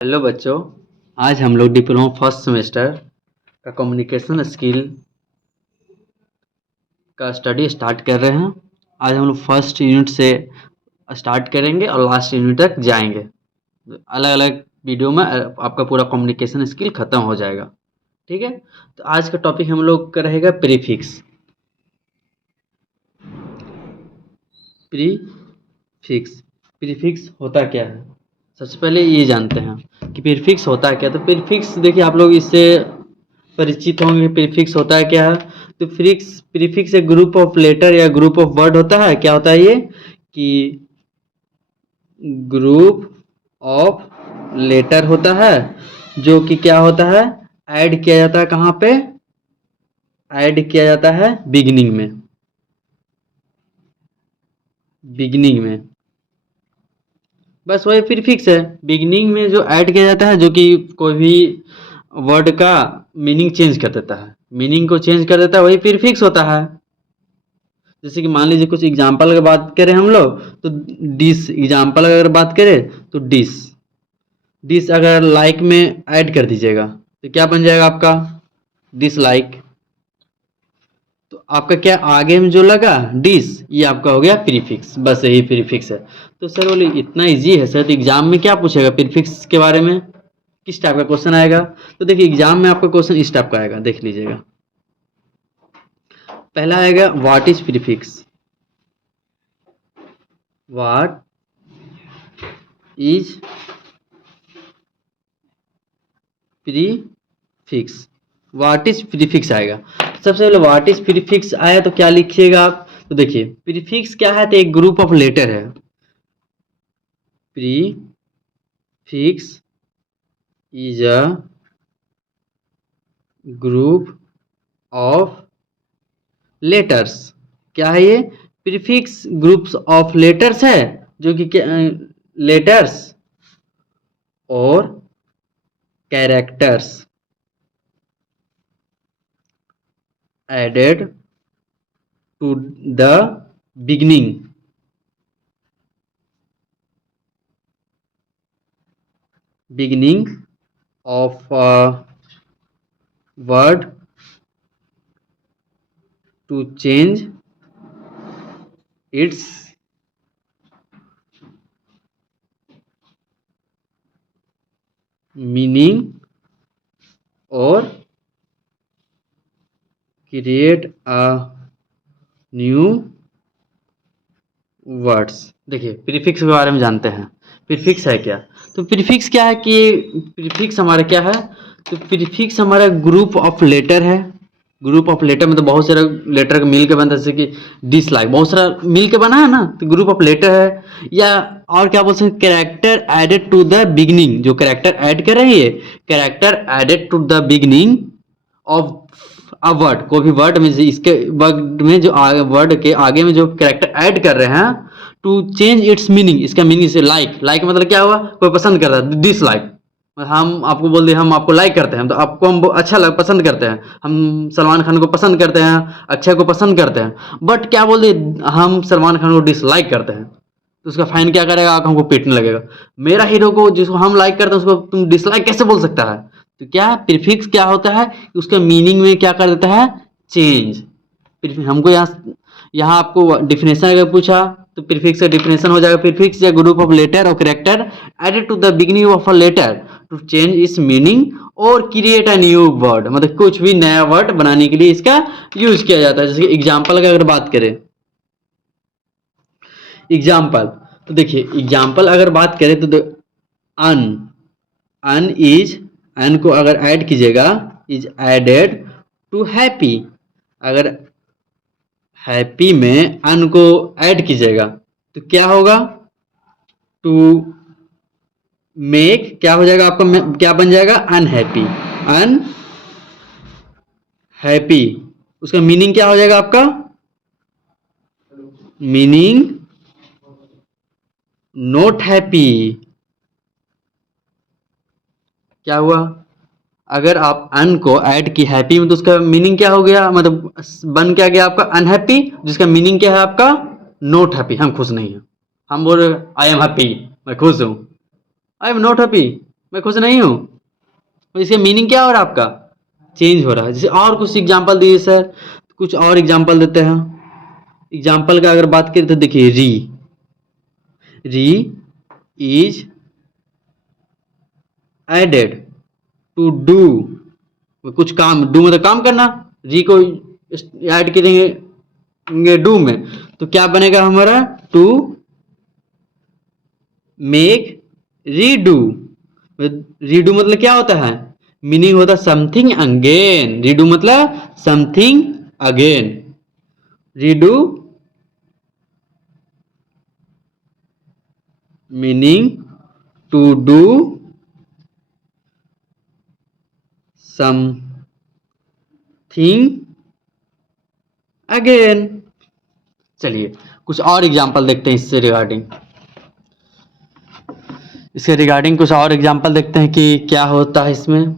Hello बच्चों, आज हम लोग डिप्लोमा फर्स्ट सेमेस्टर का कम्युनिकेशन स्किल का स्टडी स्टार्ट कर रहे हैं। आज हम लोग फर्स्ट यूनिट से स्टार्ट करेंगे और लास्ट यूनिट तक जाएंगे। अलग अलग वीडियो में आपका पूरा कम्युनिकेशन स्किल ख़त्म हो जाएगा। ठीक है, तो आज का टॉपिक हम लोग का रहेगा प्रीफिक्स। प्रीफिक्स प्रीफिक्स होता क्या है, सबसे पहले ये जानते हैं कि प्रीफिक्स होता है क्या। तो प्रीफिक्स देखिए, आप लोग इससे परिचित होंगे। प्रीफिक्स होता है क्या है, तो प्रीफिक्स एक ग्रुप ऑफ लेटर या ग्रुप ऑफ वर्ड होता है। क्या होता है ये कि ग्रुप ऑफ लेटर होता है जो कि क्या होता है, ऐड किया जाता है। कहाँ पे ऐड किया जाता है? बिगिनिंग में बस वही प्रीफिक्स है। बिगिनिंग में जो ऐड किया जाता है, जो कि कोई भी वर्ड का मीनिंग चेंज कर देता है, मीनिंग को चेंज कर देता है, वही प्रीफिक्स होता है। जैसे कि मान लीजिए कुछ एग्जाम्पल अगर बात करें हम लोग, तो डिस एग्जाम्पल अगर बात करें तो डिस डिस अगर लाइक में ऐड कर दीजिएगा तो क्या बन जाएगा आपका? डिसलाइक। तो आपका क्या आगे में जो लगा डिस, ये आपका हो गया प्रीफिक्स। बस यही प्रीफिक्स है। तो सर बोले इतना इजी है सर, तो एग्जाम में क्या पूछेगा प्रीफिक्स के बारे में, किस टाइप का क्वेश्चन आएगा? तो देखिए एग्जाम में आपका क्वेश्चन इस टाइप का आएगा, देख लीजिएगा। पहला आएगा what is prefix. What is prefix. What is prefix आएगा। सबसे पहले व्हाट इज प्रीफिक्स आया तो क्या लिखिएगा आप? तो देखिए प्रीफिक्स क्या है, तो एक ग्रुप ऑफ लेटर है। Prefix is a group of letters. क्या है ये? प्रीफिक्स ग्रुप्स ऑफ लेटर्स है, जो कि लेटर्स और characters added to the beginning of word to change its meaning और create a new words। देखिए प्रीफिक्स के बारे में जानते हैं। प्रीफिक्स है क्या? तो प्रीफिक्स क्या है कि प्रीफिक्स हमारा क्या है, तो प्रीफिक्स हमारा ग्रुप ऑफ लेटर है। ग्रुप ऑफ लेटर में तो बहुत सारा लेटर का मिल के बनता है, जैसे कि डिसलाइक बहुत सारा मिल के बना है ना, तो ग्रुप ऑफ लेटर है। या और क्या बोल सकते हैं, character added to the beginning. जो कैरेक्टर ऐड कर रही है, character added to the beginning of a word. कोई भी वर्ड में इसके वर्ड में जो वर्ड के आगे में जो कैरेक्टर ऐड कर रहे हैं, टू चेंज इट्स मीनिंग। इसका मीनिंग से लाइक मतलब क्या हुआ, कोई पसंद करता है। डिसलाइक हम आपको बोल दें हम आपको लाइक करते हैं, तो आपको हम अच्छा पसंद करते हैं। हम सलमान खान को पसंद करते हैं, अक्षय को पसंद करते हैं। बट क्या बोल दे, हम सलमान खान को डिसलाइक करते हैं, तो उसका फाइन क्या करेगा, हमको पीटने लगेगा। मेरा हीरो को जिसको हम लाइक करते हैं उसको तुम डिसलाइक कैसे बोल सकता है? तो क्या प्रीफिक्स क्या होता है, उसके मीनिंग में क्या कर देता है, चेंज। हमको यहाँ यहाँ आपको डिफिनेशन अगर पूछा तो प्रीफिक्स का डिफिनेशन हो जाएगा, प्रीफिक्स या ग्रुप ऑफ लेटर और character added to the beginning of a letter to change its meaning और क्रिएट अ न्यू वर्ड। मतलब कुछ भी नया वर्ड बनाने के लिए इसका यूज किया जाता है। जैसे एग्जाम्पल की अगर बात करें, एग्जाम्पल तो देखिए एग्जाम्पल अगर बात करें तो अन अन इज, अन को अगर ऐड कीजिएगा, इज एडेड टू हैप्पी। अगर हैप्पी में अन को ऐड कीजिएगा तो क्या होगा, टू मेक क्या हो जाएगा आपका, क्या बन जाएगा, अनहैप्पी। अनहैप्पी उसका मीनिंग क्या हो जाएगा आपका, मीनिंग नॉट हैप्पी। क्या हुआ, अगर आप अन को ऐड की हैप्पी में तो उसका मीनिंग क्या हो गया, मतलब बन क्या गया आपका, अनहैप्पी, जिसका मीनिंग क्या है आपका, नॉट हैप्पी। हम खुश नहीं हैं। हम बोल रहे आई एम हैप्पी, मैं खुश हूं। आई एम नॉट हैप्पी, मैं खुश नहीं हूँ, तो इसका मीनिंग क्या हो रहा है आपका, चेंज हो रहा है। जैसे और कुछ एग्जांपल दीजिए सर, कुछ और एग्जांपल देते हैं। एग्जांपल का अगर बात करें तो देखिए री, री इज एडेड टू डू, कुछ काम, डू मतलब काम करना, री को ऐड करेंगे डू में तो क्या बनेगा हमारा, टू मेक रीडू। रीडू मतलब क्या होता है, मीनिंग होता है समथिंग अगेन, रीडू मतलब something again, redo meaning to do something again. चलिए कुछ और एग्जांपल देखते हैं इससे रिगार्डिंग, इसके रिगार्डिंग कुछ और एग्जांपल देखते हैं कि क्या होता है इसमें।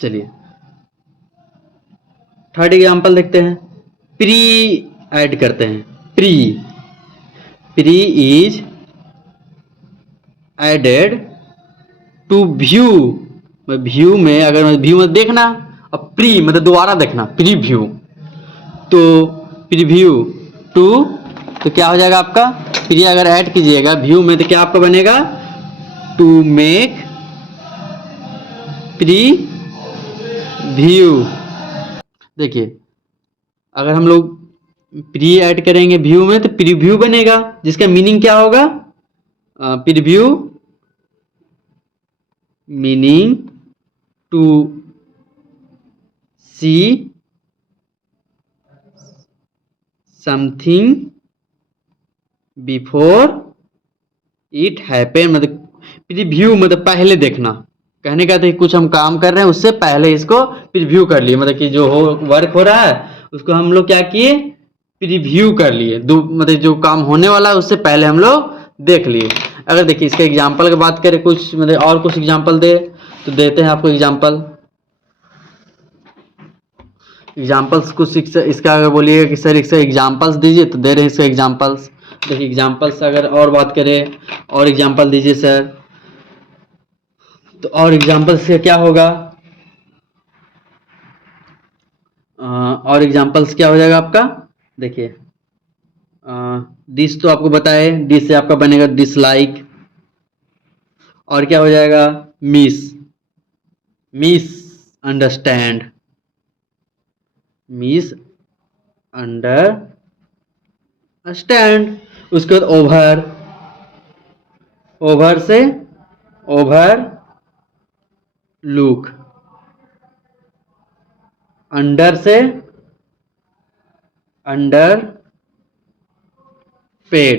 चलिए थर्ड एग्जांपल देखते हैं, प्री ऐड करते हैं, pre, pre is added to view, view में अगर व्यू में देखना, और प्री मतलब दोबारा देखना, प्रीव्यू, तो प्रीव्यू टू, तो क्या हो जाएगा आपका, प्री अगर ऐड कीजिएगा व्यू में तो क्या आपका बनेगा, टू मेक प्री व्यू। देखिए अगर हम लोग प्री ऐड करेंगे व्यू में तो प्रीव्यू बनेगा, जिसका मीनिंग क्या होगा, preview meaning to see something before it happen, मतलब प्रीव्यू मतलब पहले देखना, कहने का था कुछ हम काम कर रहे हैं उससे पहले इसको प्रीव्यू कर लिए, मतलब कि जो हो वर्क हो रहा है उसको हम लोग क्या किए, प्रीव्यू कर लिए, मतलब जो काम होने वाला है उससे पहले हम लोग देख लिए। अगर देखिए इसका एग्जांपल की बात करें, कुछ मतलब और कुछ एग्जांपल दे तो देते हैं आपको एग्जांपल, एग्जांपल्स कुछ इसका अगर बोलिएगा कि सर इसका एग्जांपल्स दीजिए तो दे रहे हैं इसका एग्जांपल्स। देखिए एग्जांपल्स अगर और बात करें, और एग्जांपल दीजिए सर, तो और एग्जांपल से क्या होगा, और एग्जांपल्स क्या हो जाएगा आपका, देखिए डिस तो आपको बताए, डिस से आपका बनेगा डिसलाइक, और क्या हो जाएगा, miss, miss understand, miss understand, उसके बाद ओवर, ओवर से ओवर लुक, अंडर से अंडर पेड,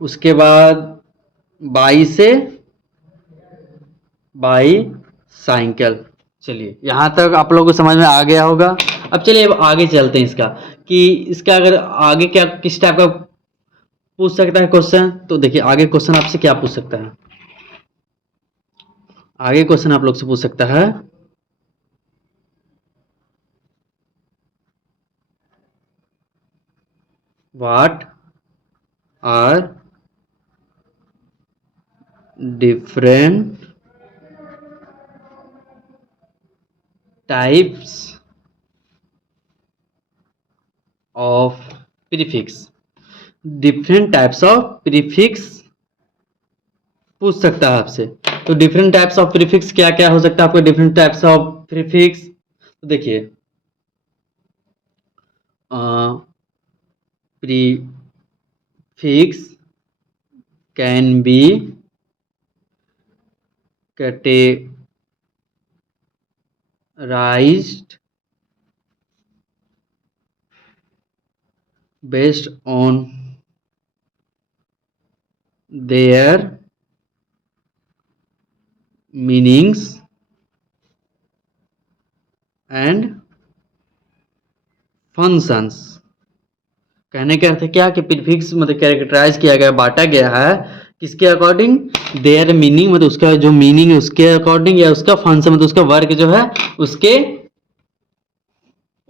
उसके बाद बाई से बाई साइकिल। चलिए यहाँ तक आप लोगों को समझ में आ गया होगा। अब चलिए अब आगे चलते हैं इसका, कि इसका अगर आगे क्या किस टाइप का पूछ सकता है क्वेश्चन, तो देखिए आगे क्वेश्चन आपसे क्या पूछ सकता है, आगे क्वेश्चन आप लोग से पूछ सकता है, what are different types of prefix, different types of prefix पूछ सकता है आपसे। तो डिफरेंट टाइप्स ऑफ प्रीफिक्स क्या क्या हो सकता है आपको, डिफरेंट टाइप्स ऑफ प्रीफिक्स, तो देखिए prefix can be categorized based on their meanings and functions। कहने का अर्थ है क्या कि प्रीफिक्स मतलब कैरेक्टराइज किया गया, बांटा गया है किसके अकॉर्डिंग, देयर मीनिंग मतलब उसका जो मीनिंग है उसके अकॉर्डिंग, या उसका फंक्शन मतलब उसका वर्क जो है उसके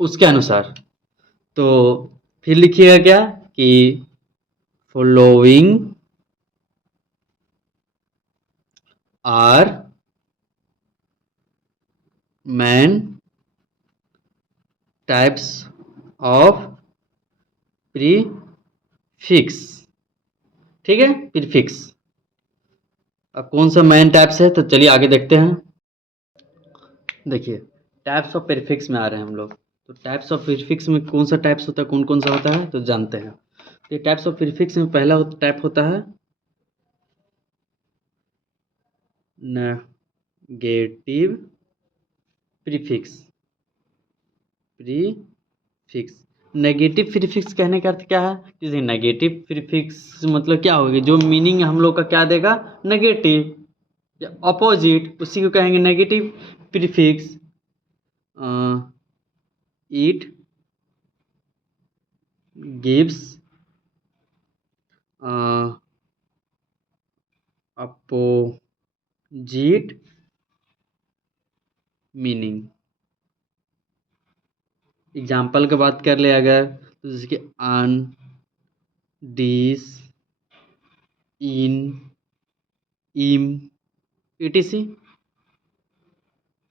उसके अनुसार। तो फिर लिखिएगा क्या कि following are main types of prefix. ठीक है, प्रीफिक्स। अब कौन सा मेन टाइप्स है, तो चलिए आगे देखते हैं। देखिए, टाइप्स ऑफ प्रीफिक्स में आ रहे हैं हम लोग। तो टाइप्स ऑफ प्रीफिक्स में कौन सा टाइप्स होता है, कौन कौन सा होता है, तो जानते हैं। तो ये टाइप्स ऑफ प्रीफिक्स में पहला टाइप होता है negative prefix. Prefix, negative prefix कहने का अर्थ क्या है? जैसे नेगेटिव प्रीफिक्स मतलब क्या होगी, जो मीनिंग हम लोग का क्या देगा, नेगेटिव या अपोजिट, उसी को कहेंगे negative prefix. It gives opposite meaning. Example की बात कर ले अगर, तो जैसे कि अन, दिस, इन, इम, etc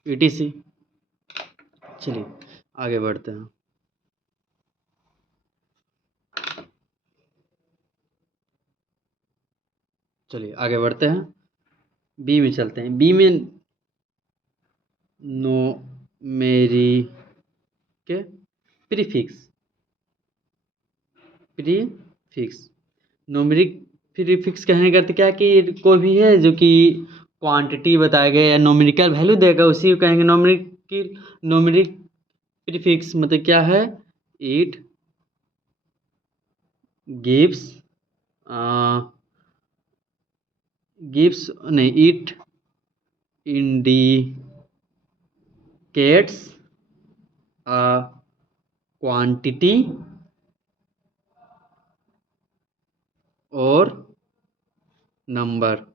etc। चलिए आगे बढ़ते हैं। चलिए आगे बढ़ते हैं, बी में चलते हैं। बी में numeric prefix. Prefix, numeric prefix कहने का अर्थ क्या है कि कोई भी है जो कि क्वांटिटी बताया गया या न्यूमेरिकल वैल्यू देगा, उसी को कहेंगे न्यूमेरिक। न्यूमेरिक प्रीफिक्स मतलब क्या है, इट गिव्स गिव्स नहीं, इट indicates a quantity और नंबर।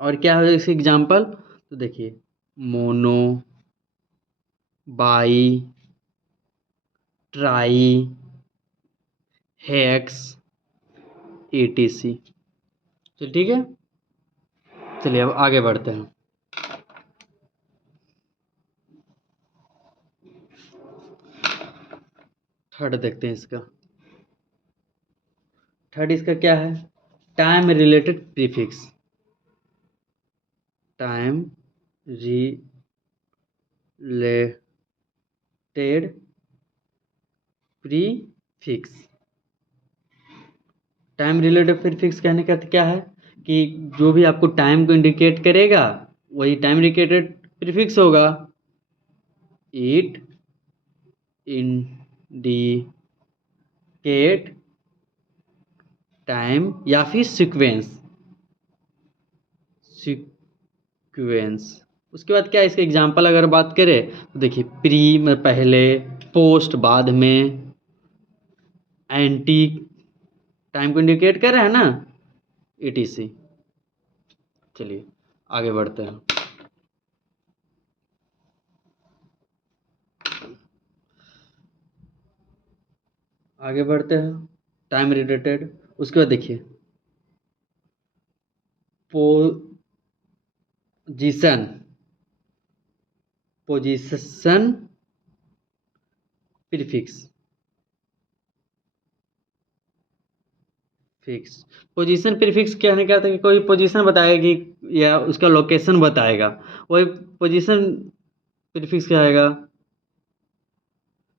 और क्या है इसके एग्जाम्पल, तो देखिए mono, by, try, hex, etc। तो ठीक है, चलिए अब आगे बढ़ते हैं। थर्ड देखते हैं इसका। थर्ड इसका क्या है, time related prefix. Time related prefix. Time related prefix कहने का अर्थ क्या है कि जो भी आपको टाइम को इंडिकेट करेगा वही टाइम रिलेटेड प्रीफिक्स होगा। इट इंडिकेट टाइम या फिर सीक्वेंस। उसके बाद क्या है, इसके एग्जांपल अगर बात करें तो देखिए प्री में पहले, पोस्ट बाद में, एंटी टाइम को इंडिकेट कर रहा है ना, etc। चलिए आगे बढ़ते हैं। आगे बढ़ते हैं टाइम रिलेटेड। उसके बाद देखिए position, position prefix. Fix, position prefix कहने का था कि कोई पोजीशन बताएगा कि या उसका लोकेशन बताएगा, वही पोजीशन प्रीफिक्स क्या आएगा,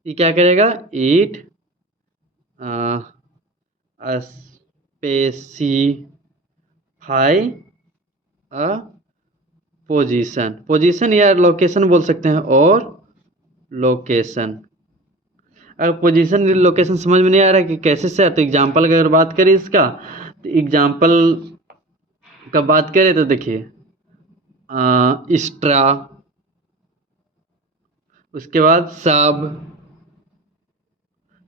ये क्या करेगा, it specify a position. Position या लोकेशन बोल सकते हैं, और लोकेशन। अगर पोजीशन लोकेशन समझ में नहीं आ रहा है कि कैसे से है, तो एग्जांपल की अगर बात करें इसका, तो एग्जांपल का बात करें तो देखिए स्ट्रा, उसके बाद सब,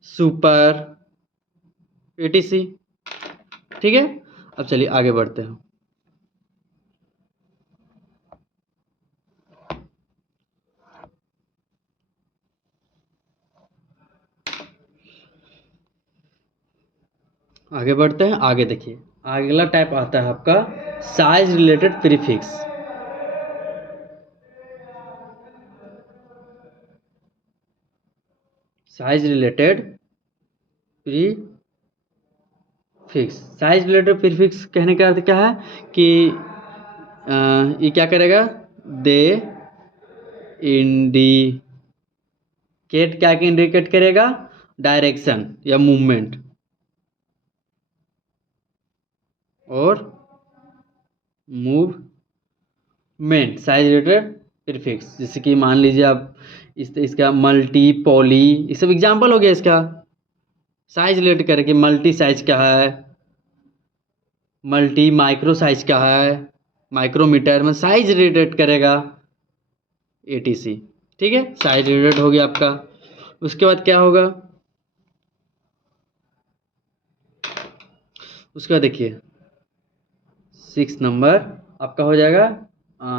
सुपर, etc। ठीक है, अब चलिए आगे बढ़ते हैं। आगे बढ़ते हैं, आगे देखिए अगला टाइप आता है आपका size related prefix. Size related prefix. Size related prefix कहने का अर्थ क्या है कि ये क्या करेगा, दे इंडिकेट, क्या इंडिकेट करेगा, डायरेक्शन या मूवमेंट और मूवमेंट। साइज रिलेटेड प्रीफिक्स, जैसे कि मान लीजिए आप इसका मल्टी, पॉली, ये सब एग्जाम्पल हो गया इसका। साइज रिलेट करके मल्टी साइज क्या है, मल्टी माइक्रो साइज क्या है, माइक्रोमीटर में साइज रिलेटेड करेगा, एटीसी। ठीक है, साइज रिलेटेड हो गया आपका। उसके बाद क्या होगा, उसके बाद देखिए 6 नंबर आपका हो जाएगा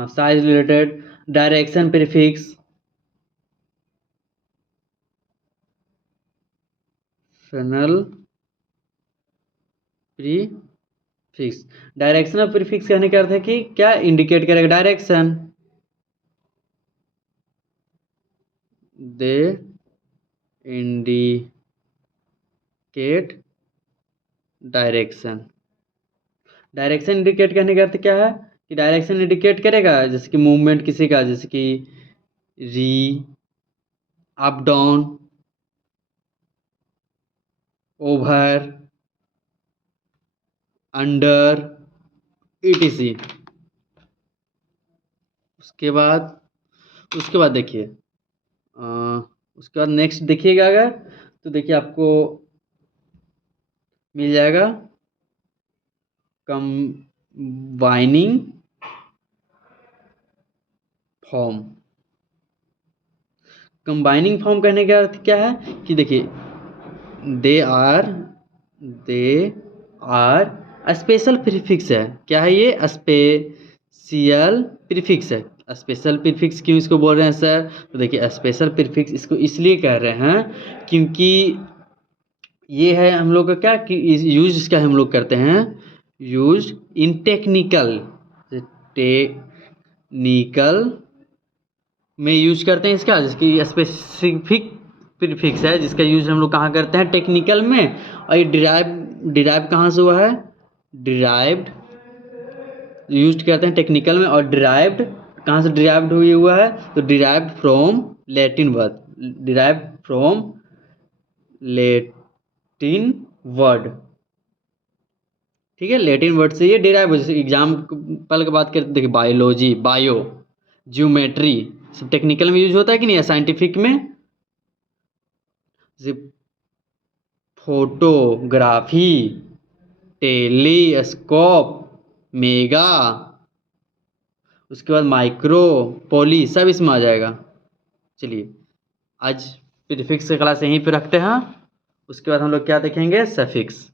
size related direction prefix. Funnel prefix, directional prefix कहने का अर्थ है कि क्या इंडिकेट करेगा, direction. They indicate direction. Direction indicate करने का अर्थ क्या है कि डायरेक्शन इंडिकेट करेगा, जैसे कि मूवमेंट किसी का, जैसे कि री, up down, over, under, etc. उसके बाद देखिए उसके बाद नेक्स्ट देखिएगा अगर, तो देखिए आपको मिल जाएगा कंबाइनिंग फॉर्म। कंबाइनिंग फॉर्म कहने का अर्थ क्या है कि देखिए दे आर स्पेशल प्रीफिक्स है। क्या है ये, स्पेशल प्रीफिक्स है। स्पेशल प्रीफिक्स क्यों इसको बोल रहे हैं सर, तो देखिए स्पेशल प्रीफिक्स इसको इसलिए कह रहे हैं क्योंकि ये है हम लोग का क्या कि यूज इसका हम लोग करते हैं, यूज इन टेक्निकल में यूज करते हैं इसका, जिसकी स्पेसिफिक प्रीफिक्स है, जिसका यूज हम लोग कहाँ करते हैं, टेक्निकल में। और ये डिराइव कहाँ से हुआ है, डिराइव्ड यूज करते हैं टेक्निकल में। और डिराइव्ड कहाँ से डिराइव्ड हुआ है, तो derived from Latin word, derived from Latin word. ठीक है, लैटिन वर्ड से ये डिराइव हो। जैसे एग्जाम्पल की बात करते देखिए, बायोलॉजी, बायो, ज्योमेट्री सब टेक्निकल में यूज होता है कि नहीं है, साइंटिफिक में। जैसे फोटोग्राफी, टेलीस्कोप, मेगा, उसके बाद माइक्रो, पॉली, सब इसमें आ जाएगा। चलिए आज प्रीफिक्स की क्लास यहीं पे रखते हैं। उसके बाद हम लोग क्या देखेंगे, सफिक्स।